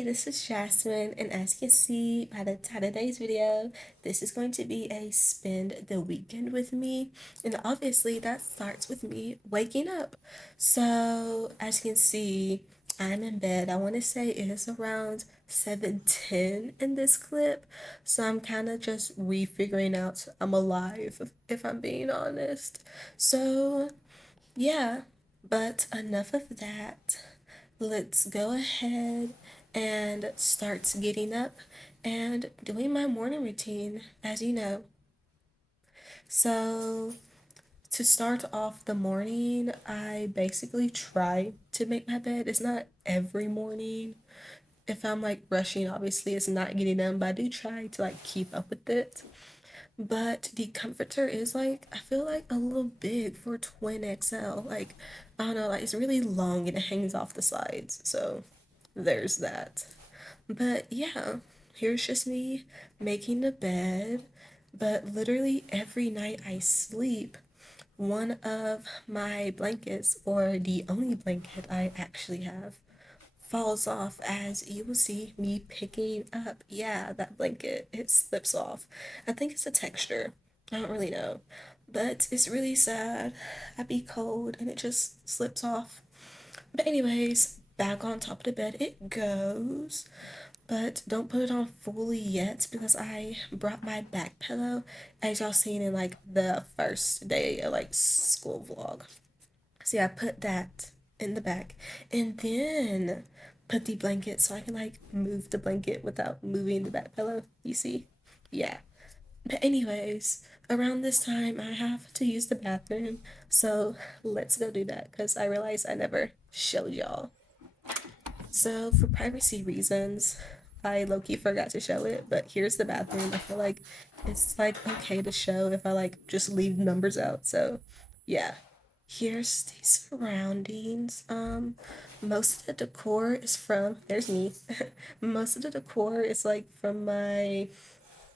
Hey, this is Jasmine, and as you can see by the title of today's video, this is going to be a spend the weekend with me, and obviously that starts with me waking up. So, as you can see, I'm in bed. I want to say it is around 7:10 in this clip, so I'm kind of just refiguring out I'm alive, if I'm being honest. So, yeah, but enough of that. Let's go ahead and start getting up and doing my morning routine, as you know. So, to start off the morning, I basically try to make my bed. It's not every morning. If I'm like rushing, obviously it's not getting done, but I do try to like keep up with it. But the comforter is like, I feel like a little big for twin XL. Like, I don't know, like it's really long and it hangs off the sides. So there's that. But yeah, here's just me making the bed. But literally every night I sleep, one of my blankets, or the only blanket I actually have, falls off, as you will see me picking up. Yeah, that blanket, it slips off. I think it's a texture. I don't really know. But it's really sad. I be cold and it just slips off. But anyways, back on top of the bed it goes. But don't put it on fully yet because I brought my back pillow, as y'all seen in like the first day of like school vlog. See, I put that in the back and then put the blanket so I can like move the blanket without moving the back pillow. You see? Yeah. But anyways, around this time I have to use the bathroom. So let's go do that because I realized I never showed y'all. So for privacy reasons, I low-key forgot to show it, but here's the bathroom. I feel like it's like okay to show if I like just leave numbers out. So yeah. Here's the surroundings. Most of the decor is from, there's me. Most of the decor is like from my,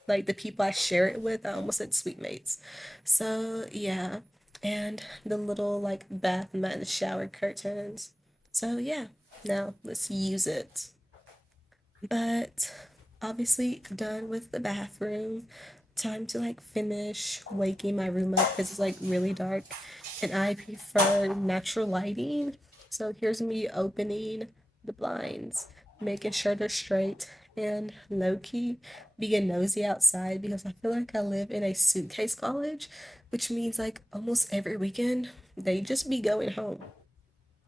like the people I share it with. I almost said sweet mates. So yeah. And the little like bath mat and shower curtains. So yeah, now let's use it. But obviously done with the bathroom. Time to like finish waking my room up because it's like really dark and I prefer natural lighting. So here's me opening the blinds, making sure they're straight, and low key being nosy outside because I feel like I live in a suitcase college, which means like almost every weekend they just be going home,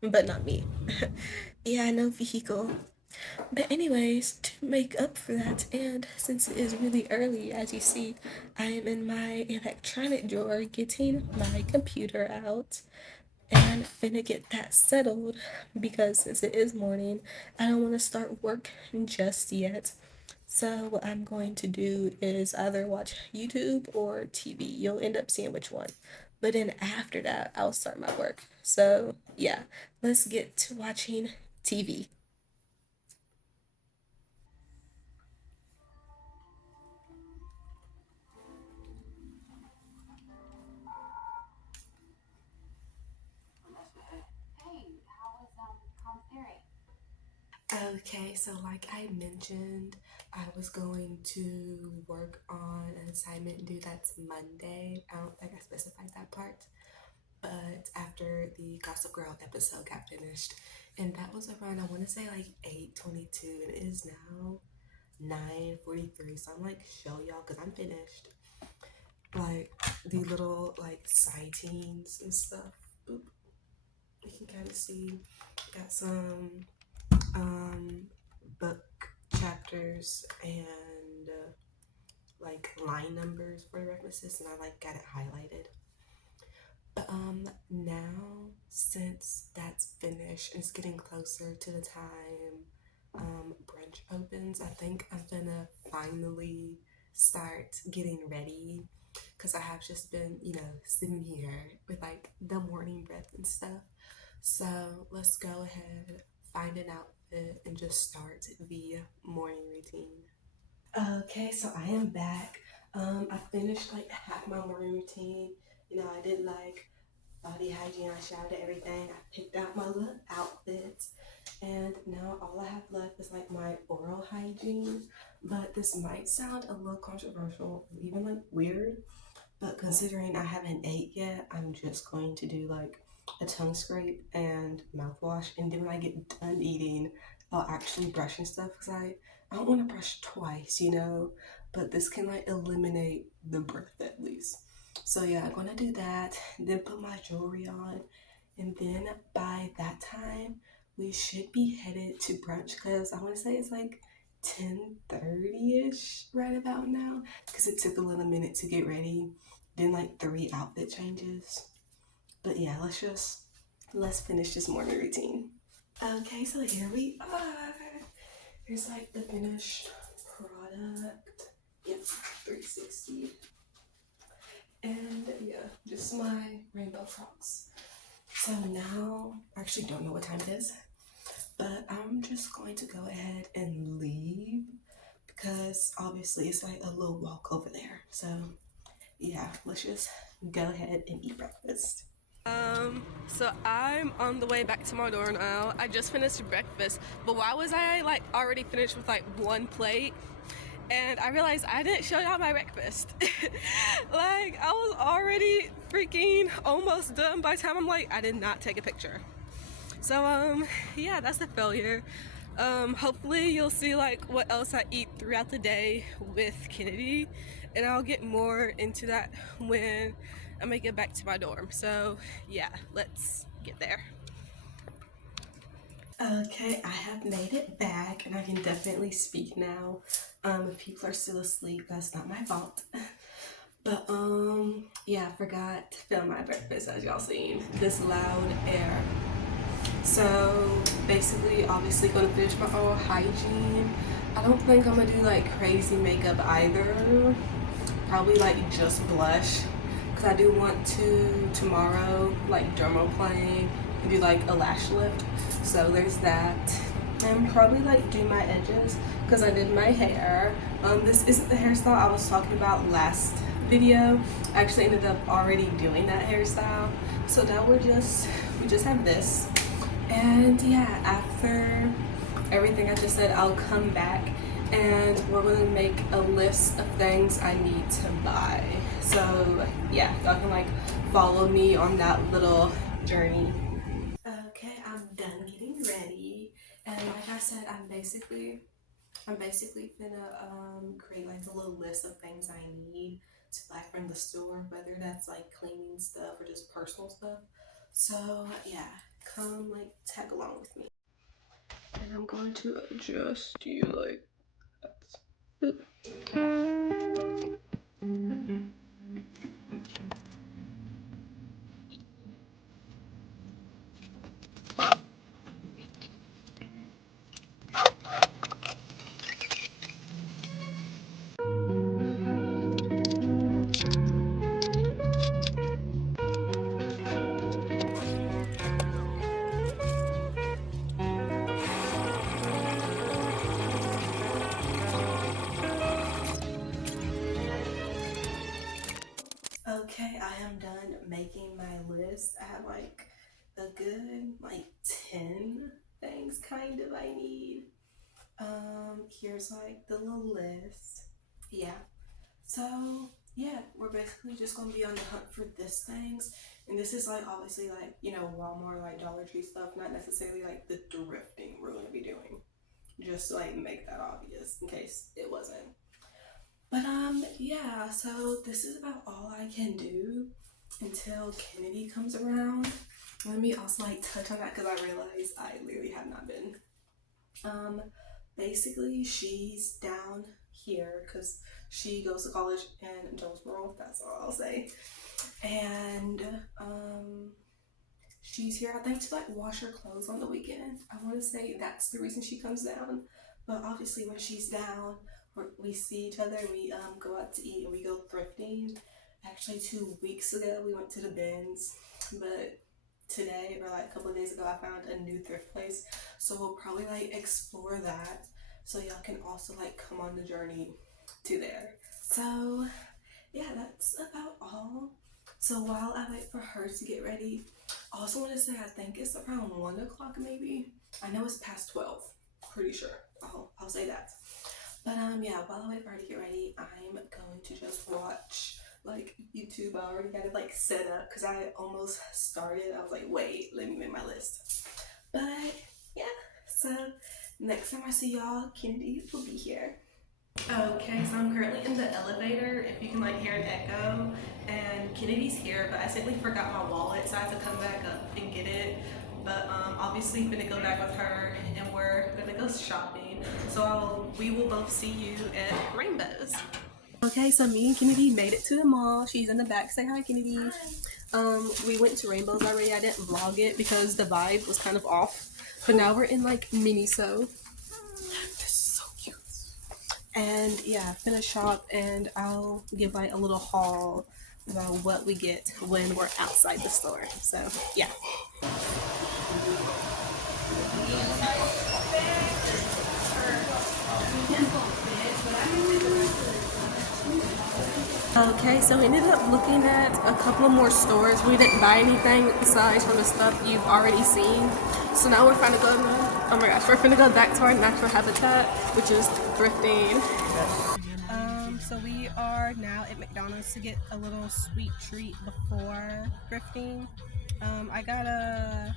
but not me. Yeah, no vehicle. But anyways, to make up for that, and since it is really early, as you see, I am in my electronic drawer getting my computer out and finna get that settled because since it is morning, I don't want to start work just yet. So what I'm going to do is either watch YouTube or TV. You'll end up seeing which one. But then after that, I'll start my work. So yeah, let's get to watching TV. Okay, so like I mentioned, I was going to work on an assignment due that's Monday. I don't think I specified that part. But after the Gossip Girl episode got finished, and that was around I want to say like 8:22, and it is now 9:43. So I'm like show y'all because I'm finished. Like the little like sightings and stuff. Boop. You can kind of see got some um book chapters and like line numbers for references, and I like got it highlighted. But now since that's finished and it's getting closer to the time brunch opens, I think I'm gonna finally start getting ready because I have just been, sitting here with like the morning breath and stuff. So let's go ahead, find an outfit, and just start the morning routine. Okay, so I am back. I finished like half my morning routine. I did like body hygiene, I showered and everything. I picked out my little outfit, and now all I have left is like my this might sound a little controversial, even like weird, but considering I haven't ate yet, I'm just going to do like a tongue scrape and mouthwash, and then when I get done eating, I'll actually brush and stuff because I don't want to brush twice, you know. But this can like eliminate the breath at least. So yeah, I'm gonna do that. Then put my jewelry on, and then by that time we should be headed to brunch because I want to say it's like 10:30ish right about now because it took a little minute to get ready, then like 3 outfit changes. But yeah, let's finish this morning routine. Okay, so here we are. Here's like the finished product. Yep, 360. And yeah, just my rainbow Crocs. So now, I actually don't know what time it is, but I'm just going to go ahead and leave because obviously it's like a little walk over there. So yeah, let's just go ahead and eat breakfast. So I'm on the way back to my dorm now. I just finished breakfast, but why was I like already finished with like one plate? And I realized I didn't show y'all my breakfast. Like I was already freaking almost done by the time I'm like, I did not take a picture. So yeah, that's a failure. Hopefully you'll see like what else I eat throughout the day with Kennedy, and I'll get more into that when I make it back to my dorm. So yeah, let's get there. Okay, I have made it back and I can definitely speak now. If people are still asleep, that's not my fault. But yeah, I forgot to film my breakfast as y'all seen. This loud air. So basically, obviously gonna finish my oral hygiene. I don't think I'm gonna do like crazy makeup either. Probably like just blush. Cause I do want to tomorrow like dermaplane and do like a lash lift. So there's that. And probably like do my edges because I did my hair. This isn't the hairstyle I was talking about last video. I actually ended up already doing that hairstyle. So now we just have this. And yeah, after everything I just said, I'll come back and we're gonna make a list of things I need to buy. So yeah, y'all can like follow me on that little journey. Okay, I'm done getting ready, and like I said, I'm basically gonna create like a little list of things I need to buy from the store, whether that's like cleaning stuff or just personal stuff. So yeah, come like tag along with me. And I'm going to adjust you like that. Okay, I am done making my list. I have like a good like 10 things kind of I need. Here's like the little list. Yeah. So yeah, we're basically just gonna be on the hunt for this things. And this is like obviously like, you know, Walmart, like Dollar Tree stuff, not necessarily like the thrifting we're gonna be doing. Just to like make that obvious in case it wasn't. But yeah, so this is about all I can do until Kennedy comes around. Let me also like touch on that because I realize I literally have not been. Um, Basically she's down here because she goes to college in Jonesboro. That's all I'll say. And she's here, I think, to like wash her clothes on the weekend. I want to say that's the reason she comes down. But obviously, when she's down, we see each other. We go out to eat and we go thrifting. Actually, 2 weeks ago we went to the bins, but today or like a couple of days ago I found a new thrift place. So we'll probably like explore that. So y'all can also like come on the journey to there. So yeah, that's about all. So while I wait for her to get ready, I also want to say I think it's around 1 o'clock maybe. I know it's past 12, pretty sure. I'll say that. But yeah, while I wait for her to get ready, I'm going to just watch like YouTube. I already got it like set up because I almost started. I was like, wait, let me make my list. But yeah, so next time I see y'all, Kennedy will be here. Okay, so I'm currently in the elevator, if you can like hear an echo, and Kennedy's here, but I simply forgot my wallet, so I have to come back up and get it. But obviously I'm gonna go back with her and we're gonna go shopping. So we will both see you at Rainbows. Okay, so me and Kennedy made it to the mall. She's in the back. Say hi, Kennedy. We went to Rainbows already. I didn't vlog it because the vibe was kind of off. But now we're in like Miniso. This is so cute. And yeah, finish shop and I'll give like a little haul about what we get when we're outside the store. So yeah. Okay, so we ended up looking at a couple of more stores. We didn't buy anything besides from the stuff you've already seen. So now we're finna go, oh my gosh, we're finna go back to our natural habitat, which is thrifting. So we are now at McDonald's to get a little sweet treat before thrifting. I got a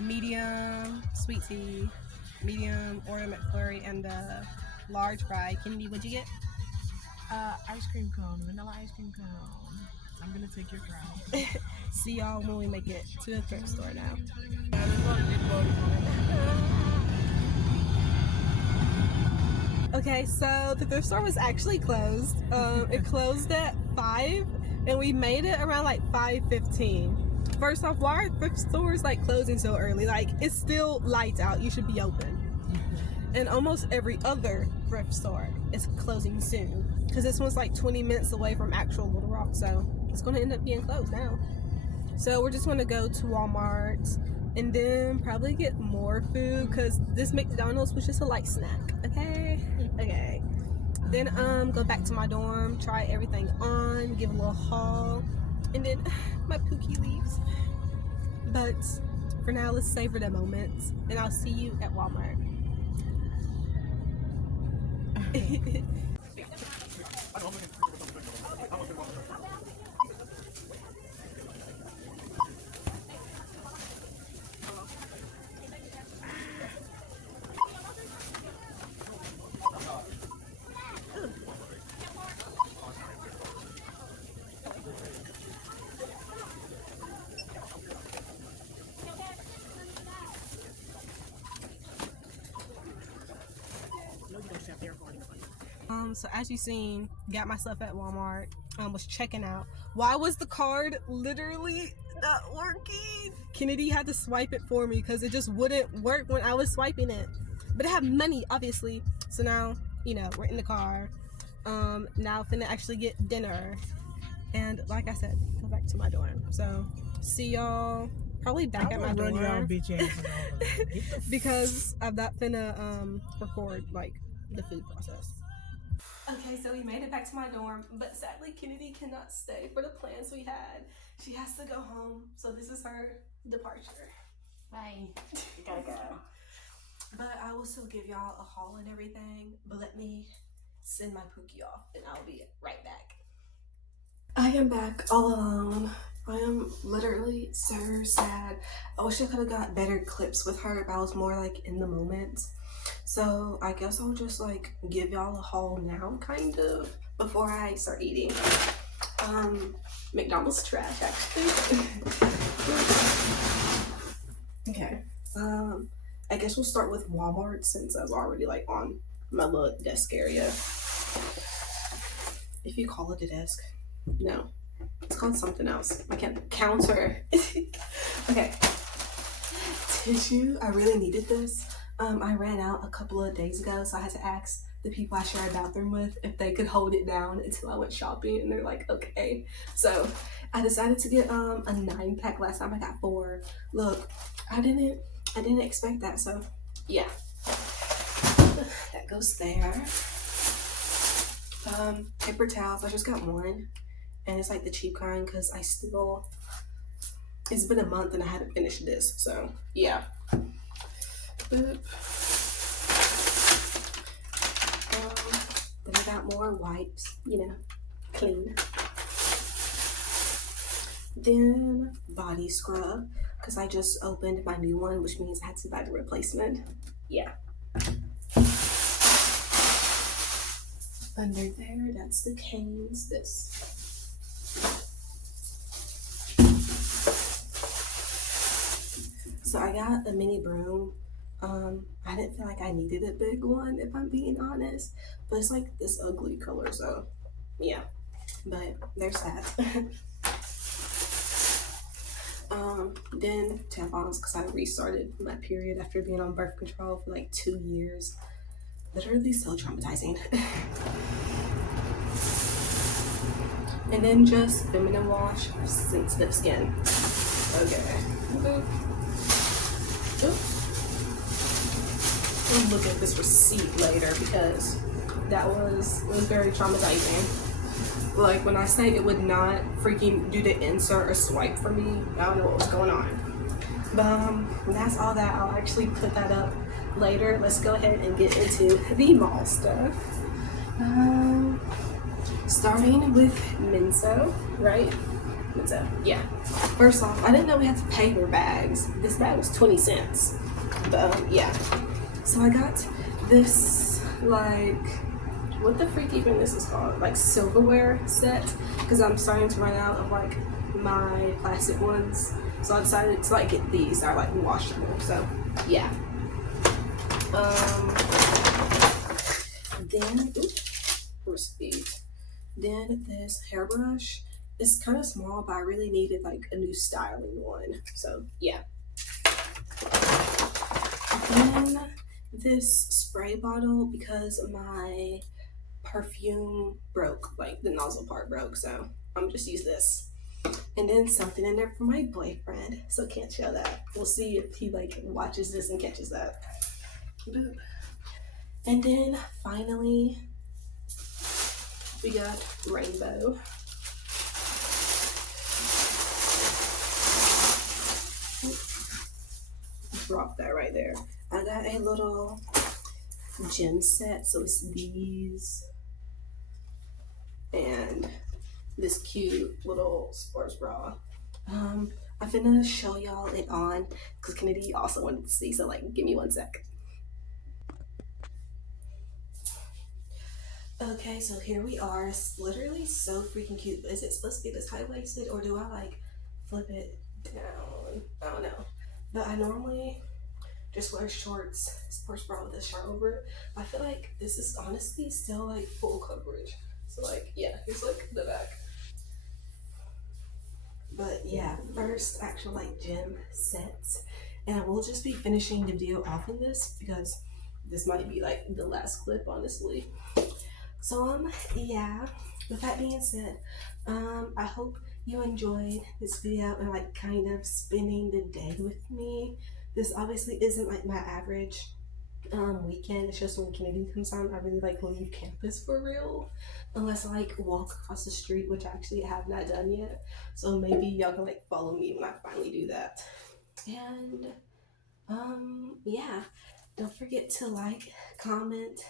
medium sweet tea, medium Oreo McFlurry, and a large fry. Kennedy, what'd you get? Ice cream cone, vanilla ice cream cone. I'm gonna take your fry. See y'all when we make it to the thrift store now. Okay, so the thrift store was actually closed. It closed at 5 and we made it around like 5:15. First off, why are thrift stores like closing so early? Like it's still lights out, you should be open. And almost every other thrift store is closing soon because this one's like 20 minutes away from actual Little Rock, so it's going to end up being closed now. So we're just going to go to Walmart and then probably get more food because this McDonald's was just a light snack. Okay. Then go back to my dorm, try everything on, give a little haul, and then my Pookie leaves. But for now, let's savor the moment, and I'll see you at Walmart. So as you seen, got my stuff at Walmart. Was checking out. Why was the card literally not working? Kennedy had to swipe it for me because it just wouldn't work when I was swiping it. But I have money, obviously. So now, you know, we're in the car. Now finna actually get dinner. And like I said, go back to my dorm. So see y'all probably back at my dorm. Bitch ass because I'm not finna record like the food process. Okay, so we made it back to my dorm, but sadly Kennedy cannot stay for the plans we had. She has to go home, so this is her departure. Bye. You gotta go. But I will still give y'all a haul and everything, but let me send my Pookie off and I'll be right back. I am back all alone. I am literally so sad. I wish I could have got better clips with her if I was more like in the moment. So I guess I'll just like give y'all a haul now, kind of, before I start eating. McDonald's trash actually. Okay. I guess we'll start with Walmart since I was already like on my little desk area. If you call it a desk. No. It's called something else. I can't counter. Okay. Tissue. I really needed this. I ran out a couple of days ago, so I had to ask the people I share a bathroom with if they could hold it down until I went shopping, and they're like, okay. So I decided to get a 9-pack. Last time I got 4. Look, I didn't expect that, so yeah. That goes there. Paper towels, I just got 1, and it's like the cheap kind because it's been a month and I haven't finished this, so yeah. Boop. Then I got more wipes, clean. Then body scrub, because I just opened my new one, which means I had to buy the replacement. Yeah. Under there, that's the canes. This. So I got a mini broom. I didn't feel like I needed a big one, if I'm being honest. But it's like this ugly color, so yeah. But there's that. Then tampons, because I restarted my period after being on birth control for like 2 years. Literally so traumatizing. And then just feminine wash, sensitive skin. Okay. Oops. We'll look at this receipt later because that was very traumatizing. Like when I say it would not freaking do the insert or swipe for me, I don't know what was going on. But that's all that. I'll actually put that up later. Let's go ahead and get into the mall stuff. Starting with Minso, right? Minso, yeah. First off, I didn't know we had to pay for bags. This bag was 20 cents. But yeah. So I got this, like, what the freak even this is called? Like silverware set. Because I'm starting to run out of like my plastic ones. So I decided to like get these that are like washable. So yeah. Then receipt. Then this hairbrush is kind of small, but I really needed like a new styling one. So yeah. Then this spray bottle because my perfume broke, like the nozzle part broke, so I'm just use this. And then something in there for my boyfriend, so can't show that. We'll see if he like watches this and catches that. Boop. And then finally we got rainbow. Drop that right there. I got a little gym set, so it's these and this cute little sports bra. I'm finna show y'all it on because Kennedy also wanted to see, so like give me 1 sec. Okay, so here we are. It's literally so freaking cute. Is it supposed to be this high waisted or do I like flip it down? I don't know. But I normally just wear shorts, sports bra with a shirt over it. I feel like this is honestly still like full coverage. So like yeah, here's like the back. But yeah, first actual like gym sets. And I will just be finishing the video off of this because this might be like the last clip, honestly. So yeah, with that being said, I hope you enjoyed this video and like kind of spending the day with me. This obviously isn't like my average weekend. It's just when Kennedy comes on, I really like leave campus for real. Unless I like walk across the street, which I actually have not done yet. So maybe y'all can like follow me when I finally do that. And yeah. Don't forget to like, comment,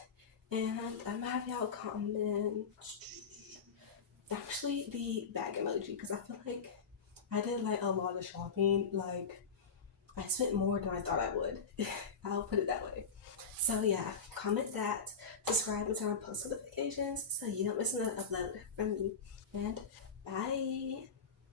and I'm gonna have y'all comment actually the bag emoji because I feel like I did like a lot of shopping. Like I spent more than I thought I would. I'll put it that way. So yeah, comment that, subscribe and turn on post notifications so you don't miss another upload from me. And bye.